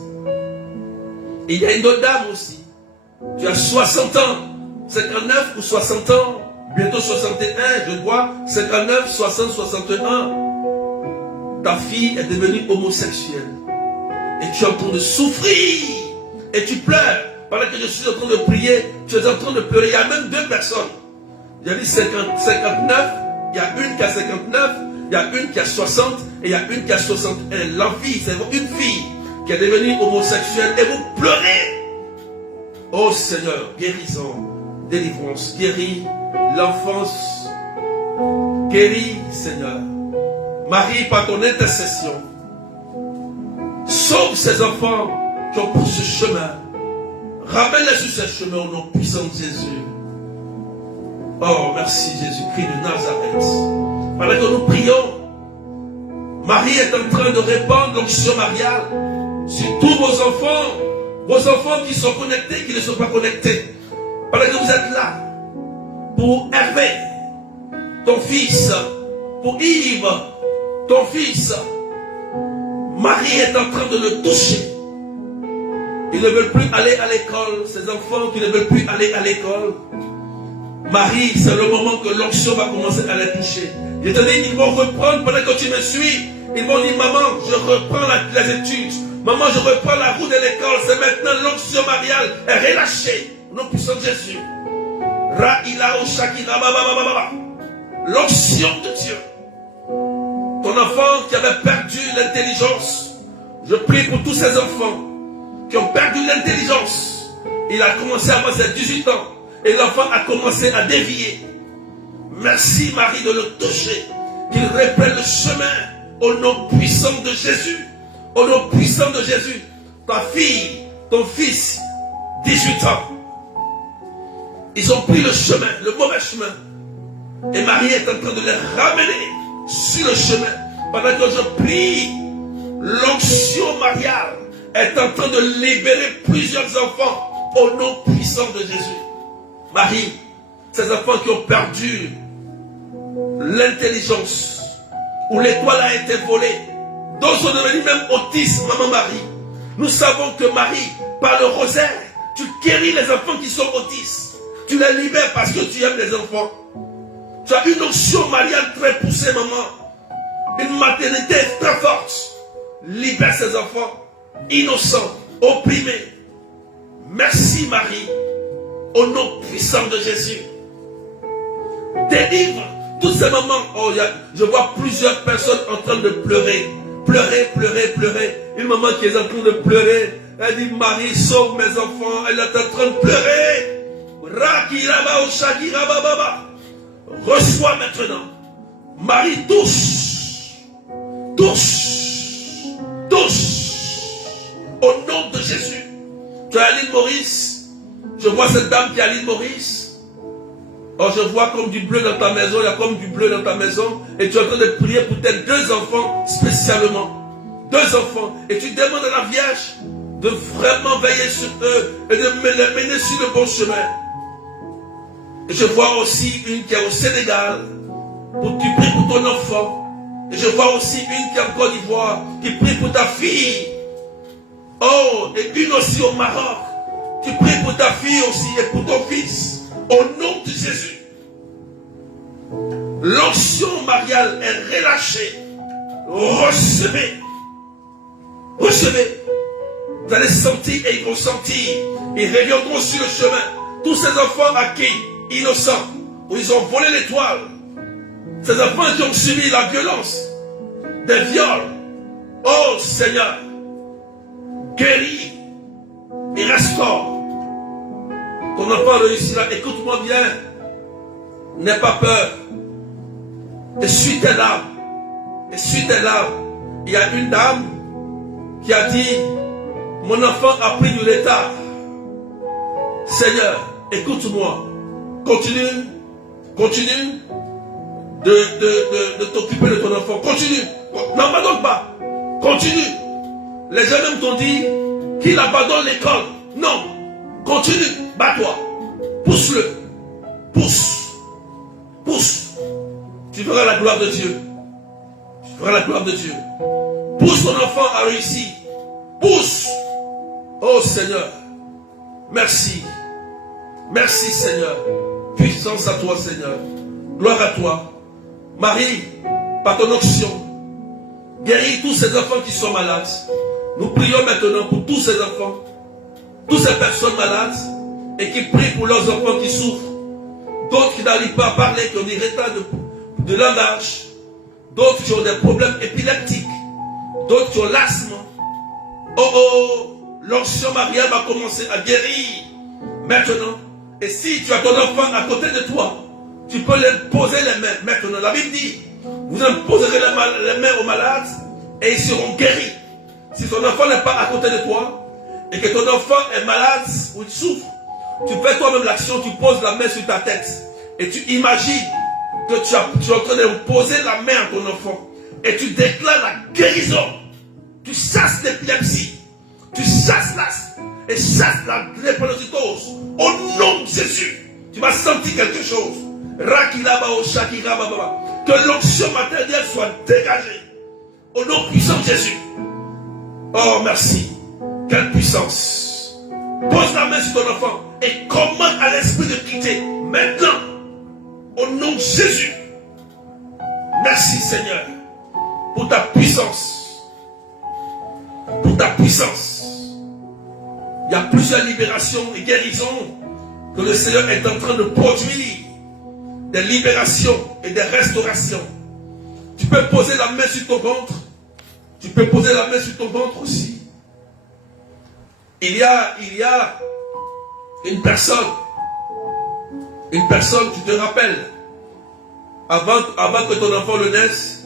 Il y a une autre dame aussi. Tu as 60 ans, 59 ou 60 ans, bientôt 61, je crois, 59, 60, 61. Ta fille est devenue homosexuelle. Et tu es en train de souffrir. Et tu pleures. Pendant que je suis en train de prier, tu es en train de pleurer. Il y a même deux personnes. Il y a dit 59, il y a une qui a 59, il y a une qui a 60 et il y a une qui a 61. L'enfie, c'est une fille qui est devenue homosexuelle et vous pleurez. Oh Seigneur, guérison, délivrance, guéris l'enfance, guéris Seigneur. Marie, par ton intercession, sauve ces enfants qui ont pris ce chemin. Ramène-les sur ce chemin au nom puissant de Jésus. Oh, merci Jésus-Christ de Nazareth. Pendant que nous prions, Marie est en train de répandre l'onction mariale sur tous vos enfants qui sont connectés, qui ne sont pas connectés. Pendant que vous êtes là, pour Hervé, ton fils, pour Yves, ton fils, Marie est en train de le toucher. Ils ne veulent plus aller à l'école, ces enfants qui ne veulent plus aller à l'école. Marie, c'est le moment que l'onction va commencer à les toucher. Je te dis, ils vont reprendre, pendant que tu me suis, ils vont dire, maman, je reprends les études. Maman, je reprends la route de l'école. C'est maintenant l'onction mariale est relâchée. Au nom puissant de Jésus. L'onction de Dieu. Ton enfant qui avait perdu l'intelligence. Je prie pour tous ces enfants qui ont perdu l'intelligence. Il a commencé à avoir ses 18 ans. Et l'enfant a commencé à dévier. Merci Marie de le toucher. Qu'il reprenne le chemin au nom puissant de Jésus. Au nom puissant de Jésus. Ta fille, ton fils, 18 ans. Ils ont pris le chemin, le mauvais chemin. Et Marie est en train de les ramener sur le chemin. Pendant que je prie, l'onction mariale est en train de libérer plusieurs enfants au nom puissant de Jésus. Marie, ces enfants qui ont perdu l'intelligence, où l'étoile a été volée, d'autres sont devenus même autistes, maman Marie. Nous savons que Marie, par le rosaire, tu guéris les enfants qui sont autistes. Tu les libères parce que tu aimes les enfants. Tu as une onction mariale très poussée, maman. Une maternité très forte. Libère ces enfants innocents, opprimés. Merci Marie. Au nom puissant de Jésus. Délivre Tous ces moments, oh, je vois plusieurs personnes en train de pleurer. Pleurer, pleurer, pleurer. Une maman qui est en train de pleurer. Elle dit, Marie, sauve mes enfants. Elle est en train de pleurer. Rakiraba ou Shakiraba Baba. Reçois maintenant. Marie, touche. Touche. Touche. Au nom de Jésus. Tu as l'île Maurice. Je vois cette dame qui a l'île Maurice. Oh, je vois comme du bleu dans ta maison, il y a comme du bleu dans ta maison, et tu es en train de prier pour tes 2 enfants spécialement. 2 enfants. Et tu demandes à la Vierge de vraiment veiller sur eux et de les mener sur le bon chemin. Et je vois aussi une qui est au Sénégal, tu pries pour ton enfant. Et je vois aussi une qui est en Côte d'Ivoire, qui prie pour ta fille. Oh, et une aussi au Maroc. Tu pries pour ta fille aussi et pour ton fils. Au nom de Jésus, l'onction mariale est relâchée. Recevez. Recevez. Vous allez sentir et ils vont sentir. Ils reviendront sur le chemin. Tous ces enfants à qui, innocents, où ils ont volé l'étoile. Ces enfants qui ont subi la violence, des viols. Oh Seigneur, guéris et restaure. Ton enfant réussira. Écoute-moi bien. N'aie pas peur. Essuie tes larmes. Essuie tes larmes. Il y a une dame qui a dit, mon enfant a pris du retard. Seigneur, écoute-moi. Continue. Continue de t'occuper de ton enfant. Continue. N'abandonne pas. Continue. Les jeunes hommes t'ont dit qu'il abandonne l'école. Non. Continue. Bats-toi. Pousse-le. Pousse. Pousse. Tu verras la gloire de Dieu. Tu verras la gloire de Dieu. Pousse ton enfant à réussir. Pousse. Oh Seigneur. Merci. Merci Seigneur. Puissance à toi Seigneur. Gloire à toi. Marie, par ton onction, guéris tous ces enfants qui sont malades. Nous prions maintenant pour tous ces enfants, toutes ces personnes malades et qui prient pour leurs enfants qui souffrent. D'autres qui n'arrivent pas à parler, qui ont des retards de langage. D'autres qui ont des problèmes épileptiques. D'autres qui ont l'asthme. L'onction mariale va commencer à guérir maintenant. Et si tu as ton enfant à côté de toi, tu peux leur poser les mains maintenant. La Bible dit, vous imposerez les mains aux malades et ils seront guéris. Si ton enfant n'est pas à côté de toi et que ton enfant est malade ou il souffre, tu fais toi-même l'action, tu poses la main sur ta tête et tu imagines que tu es en train de poser la main à ton enfant et tu déclares la guérison. Tu chasses l'épilepsie, tu chasses l'asthme et chasses la drépanocytose. Au nom de Jésus, tu vas sentir quelque chose. Que l'onction matérielle soit dégagée. Au nom puissant de Jésus. Oh merci. Quelle puissance. Pose la main sur ton enfant et commande à l'esprit de quitter. Maintenant. Au nom de Jésus. Merci Seigneur. Pour ta puissance. Pour ta puissance. Il y a plusieurs libérations et guérisons que le Seigneur est en train de produire. Des libérations et des restaurations. Tu peux poser la main sur ton ventre. Tu peux poser la main sur ton ventre aussi. Il y a une personne, tu te rappelles, avant que ton enfant le naisse,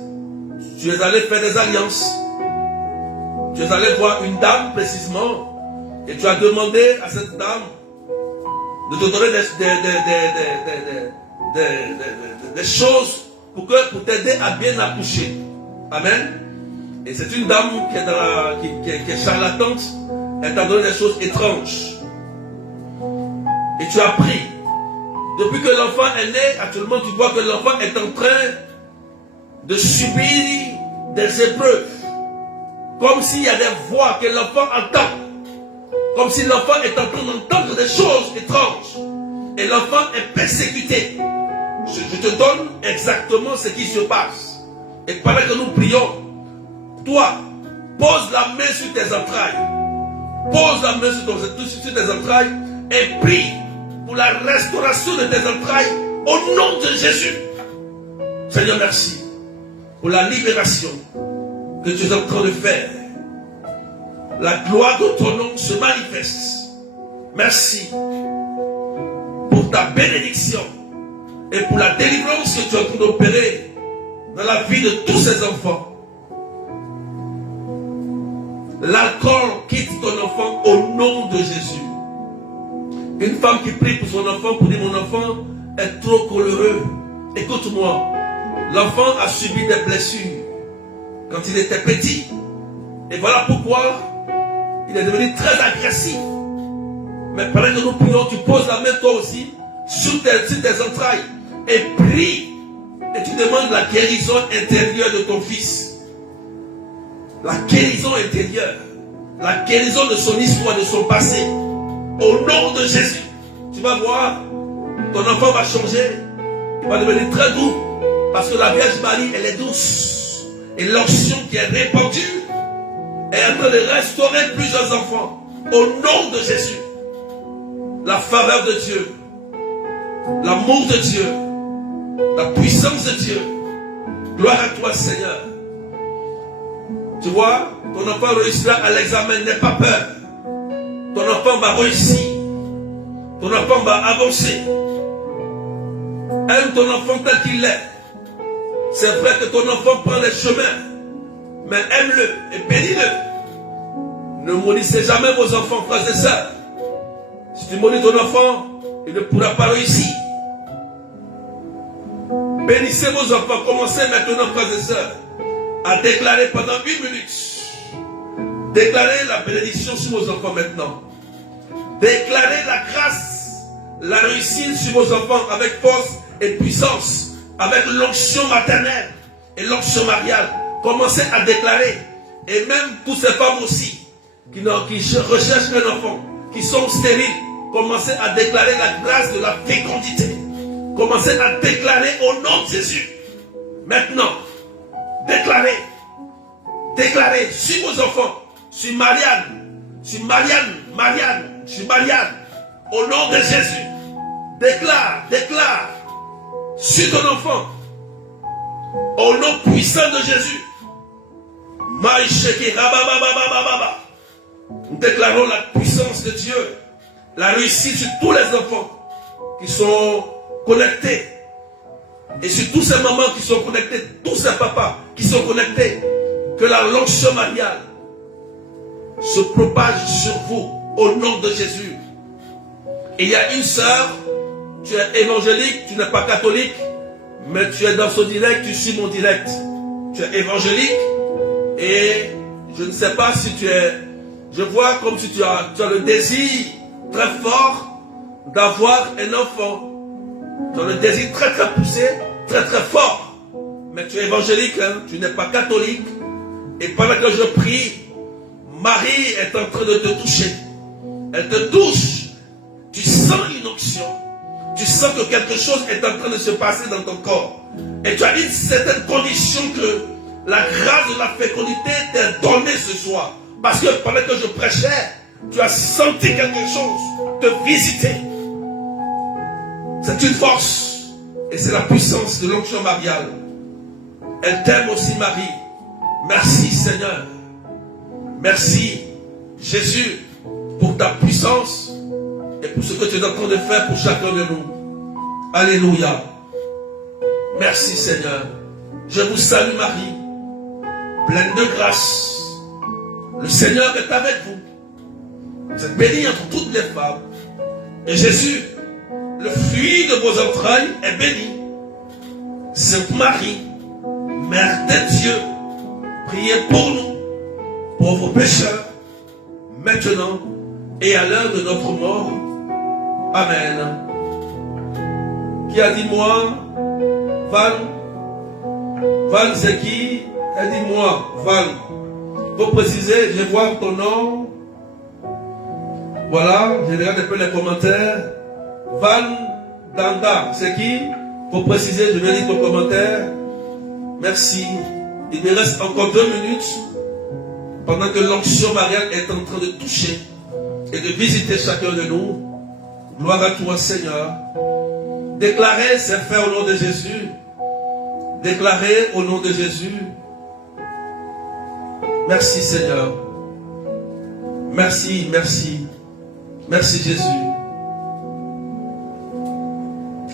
tu es allé faire des alliances. Tu es allé voir une dame précisément et tu as demandé à cette dame de te donner des choses pour t'aider à bien accoucher. Amen. Et c'est une dame qui est charlatante. Elle t'a donné des choses étranges. Et tu as pris. Depuis que l'enfant est né, actuellement tu vois que l'enfant est en train de subir des épreuves. Comme s'il y a des voix que l'enfant entend. Comme si l'enfant est en train d'entendre des choses étranges. Et l'enfant est persécuté. Je te donne exactement ce qui se passe. Et pendant que nous prions, toi, pose la main sur tes entrailles. Pose la main sur tes entrailles et prie pour la restauration de tes entrailles au nom de Jésus. Seigneur, merci pour la libération que tu es en train de faire. La gloire de ton nom se manifeste. Merci pour ta bénédiction et pour la délivrance que tu es en train d'opérer dans la vie de tous ces enfants. L'alcool quitte ton enfant au nom de Jésus. Une femme qui prie pour son enfant pour dire mon enfant est trop coléreux. Écoute-moi, l'enfant a subi des blessures quand il était petit. Et voilà pourquoi il est devenu très agressif. Mais pendant que nous prions, tu poses la main toi aussi sur tes entrailles et prie. Et tu demandes la guérison intérieure de ton fils. La guérison intérieure. La guérison de son histoire, de son passé. Au nom de Jésus. Tu vas voir, ton enfant va changer. Il va devenir très doux. Parce que la Vierge Marie, elle est douce. Et l'onction qui est répandue est en train de restaurer plusieurs enfants. Au nom de Jésus. La faveur de Dieu. L'amour de Dieu. La puissance de Dieu. Gloire à toi, Seigneur. Tu vois, ton enfant réussira à l'examen, n'aie pas peur. Ton enfant va réussir. Ton enfant va avancer. Aime ton enfant tel qu'il est. C'est vrai que ton enfant prend les chemins. Mais aime-le et bénis-le. Ne maudissez jamais vos enfants, frères et sœurs. Si tu maudis ton enfant, il ne pourra pas réussir. Bénissez vos enfants. Commencez maintenant, frères et sœurs, à déclarer pendant 1 minute. Déclarez la bénédiction sur vos enfants maintenant. Déclarez la grâce, la réussite sur vos enfants avec force et puissance, avec l'onction maternelle et l'onction mariale. Commencez à déclarer. Et même toutes ces femmes aussi qui recherchent un enfant, qui sont stériles, commencez à déclarer la grâce de la fécondité. Commencez à déclarer au nom de Jésus. Maintenant, déclarez. Déclarez sur vos enfants, sur Marianne, sur Marianne, au nom de Jésus. Déclare sur ton enfant, au nom puissant de Jésus. Nous déclarons la puissance de Dieu, la réussite sur tous les enfants qui sont connectés. Et sur tous ces mamans qui sont connectés, tous ces papas qui sont connectés, que la l'onction mariale se propage sur vous au nom de Jésus. Et il y a une sœur, tu es évangélique, tu n'es pas catholique, mais tu es dans ce direct, tu suis mon direct. Tu es évangélique et je ne sais pas si tu es... Je vois comme si tu as le désir très fort d'avoir un enfant. Tu as le désir très très poussé, très très fort. Mais tu es évangélique, hein? Tu n'es pas catholique. Et pendant que je prie, Marie est en train de te toucher. Elle te touche. Tu sens une onction. Tu sens que quelque chose est en train de se passer dans ton corps. Et tu as une certaine condition que la grâce de la fécondité t'est donnée ce soir. Parce que pendant que je prêchais, tu as senti quelque chose te visiter. C'est une force. Et c'est la puissance de l'onction mariale. Elle t'aime aussi, Marie. Merci, Seigneur. Merci, Jésus, pour ta puissance et pour ce que tu es en train de faire pour chacun de nous. Alléluia. Merci, Seigneur. Je vous salue, Marie, pleine de grâce. Le Seigneur est avec vous. Vous êtes bénie entre toutes les femmes. Et Jésus, le fruit de vos entrailles, est béni. Sainte Marie, Mère de Dieu, priez pour nous, pauvres pécheurs, maintenant et à l'heure de notre mort. Amen. Qui a dit moi? Val, c'est qui? Elle dit moi, Val. Faut préciser, je vois ton nom. Voilà, je regarde un peu les commentaires. Van Danda, c'est qui? Faut préciser, je vais lire ton commentaire. Merci. Il me reste encore 2 minutes pendant que l'onction mariale est en train de toucher et de visiter chacun de nous. Gloire à toi, Seigneur. Déclarez, c'est fait au nom de Jésus. déclarer au nom de Jésus. Merci Seigneur. Merci, merci. Merci Jésus.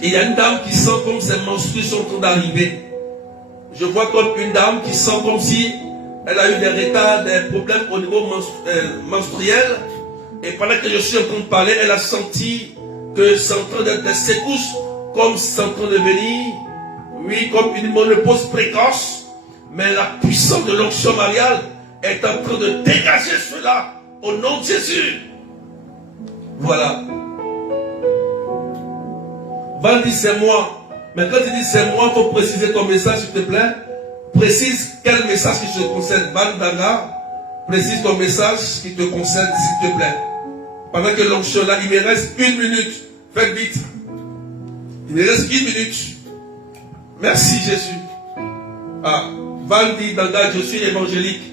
Il y a une dame qui sent comme ses menstrues sont en train d'arriver. Je vois comme une dame qui sent comme si elle a eu des retards, des problèmes au niveau menstruel. Et pendant que je suis en train de parler, elle a senti que c'est en train d'être des secousses, comme c'est en train de venir. Oui, comme une ménopause précoce. Mais la puissance de l'onction mariale est en train de dégager cela au nom de Jésus. Voilà. Va dire c'est moi. Mais quand tu dis c'est moi, il faut préciser ton message, s'il te plaît. Précise quel message qui te concerne. Van Danga, précise ton message qui te concerne, s'il te plaît. Pendant que l'onction là, il me reste 1 minute. Faites vite. Il me reste 1 minute. Merci Jésus. Ah, Van Danga, je suis évangélique.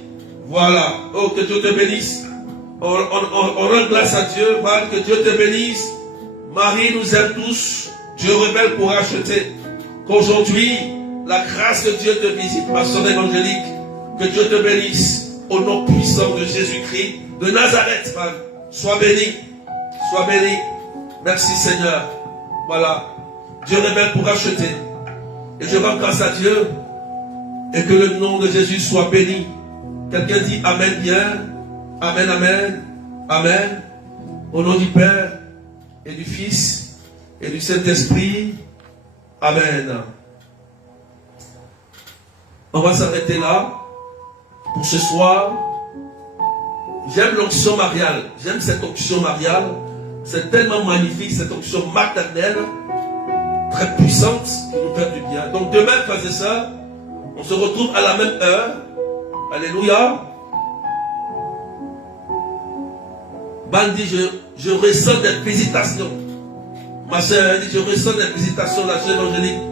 Voilà. Oh, que Dieu te bénisse. On rend grâce à Dieu. Van, que Dieu te bénisse. Marie nous aime tous. Dieu révèle pour acheter. Qu'aujourd'hui, la grâce de Dieu te visite, ma soeur évangélique. Que Dieu te bénisse. Au nom puissant de Jésus-Christ de Nazareth, Van. Sois béni. Sois béni. Merci Seigneur. Voilà. Dieu révèle pour acheter. Et je rends grâce à Dieu. Et que le nom de Jésus soit béni. Quelqu'un dit Amen bien. Amen, Amen. Amen. Au nom du Père et du Fils et du Saint-Esprit. Amen. On va s'arrêter là pour ce soir. J'aime l'onction mariale. J'aime cette onction mariale. C'est tellement magnifique, cette onction maternelle, très puissante, qui nous fait du bien. Donc demain, frères et sœurs, on se retrouve à la même heure. Alléluia. Bandi, je ressens des visitations. Ma soeur, elle dit, je ressens des visitations, la soeur évangélique.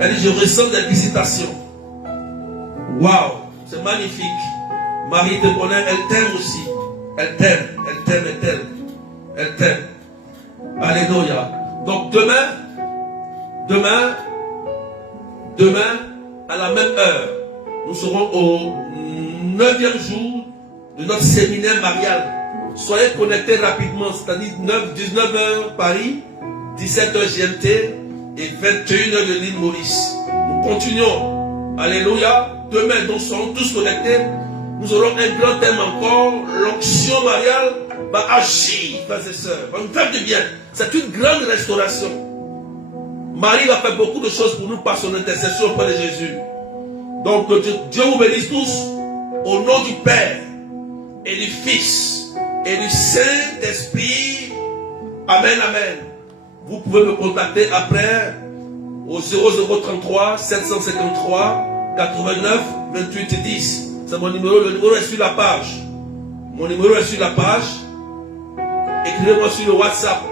Elle dit, je ressens des visitations. Waouh, c'est magnifique. Marie te connaît, elle t'aime aussi. Elle t'aime, elle t'aime, elle t'aime. Elle t'aime. Alléluia. Donc demain, à la même heure, nous serons au 9e jour de notre séminaire marial. Soyez connectés rapidement, c'est-à-dire 19h Paris, 17h GMT et 21h de l'île Maurice. Nous continuons. Alléluia. Demain, nous serons tous connectés. Nous aurons un grand thème encore. L'onction mariale va agir, frères et sœurs. Va nous faire du bien. C'est une grande restauration. Marie va faire beaucoup de choses pour nous par son intercession auprès de Jésus. Donc, Dieu vous bénisse tous. Au nom du Père et du Fils et du Saint-Esprit. Amen, amen. Vous pouvez me contacter après au 0033 753 89 28 10. C'est mon numéro. Le numéro est sur la page. Mon numéro est sur la page. Écrivez-moi sur le WhatsApp.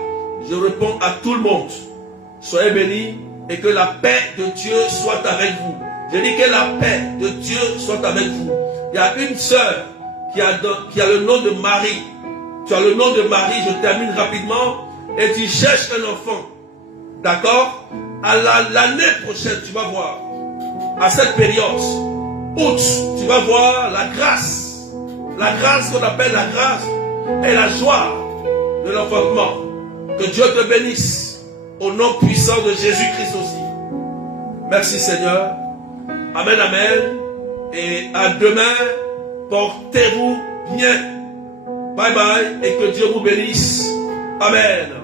Je réponds à tout le monde. Soyez bénis et que la paix de Dieu soit avec vous. Je dis que la paix de Dieu soit avec vous. Il y a une sœur qui a le nom de Marie. Tu as le nom de Marie, je termine rapidement. Et tu cherches un enfant. D'accord? À l'année prochaine, tu vas voir. À cette période, août, tu vas voir la grâce. La grâce qu'on appelle la grâce et la joie de l'enfantement. Que Dieu te bénisse. Au nom puissant de Jésus-Christ aussi. Merci Seigneur. Amen, amen. Et à demain. Portez-vous bien. Bye bye. Et que Dieu vous bénisse. Amen.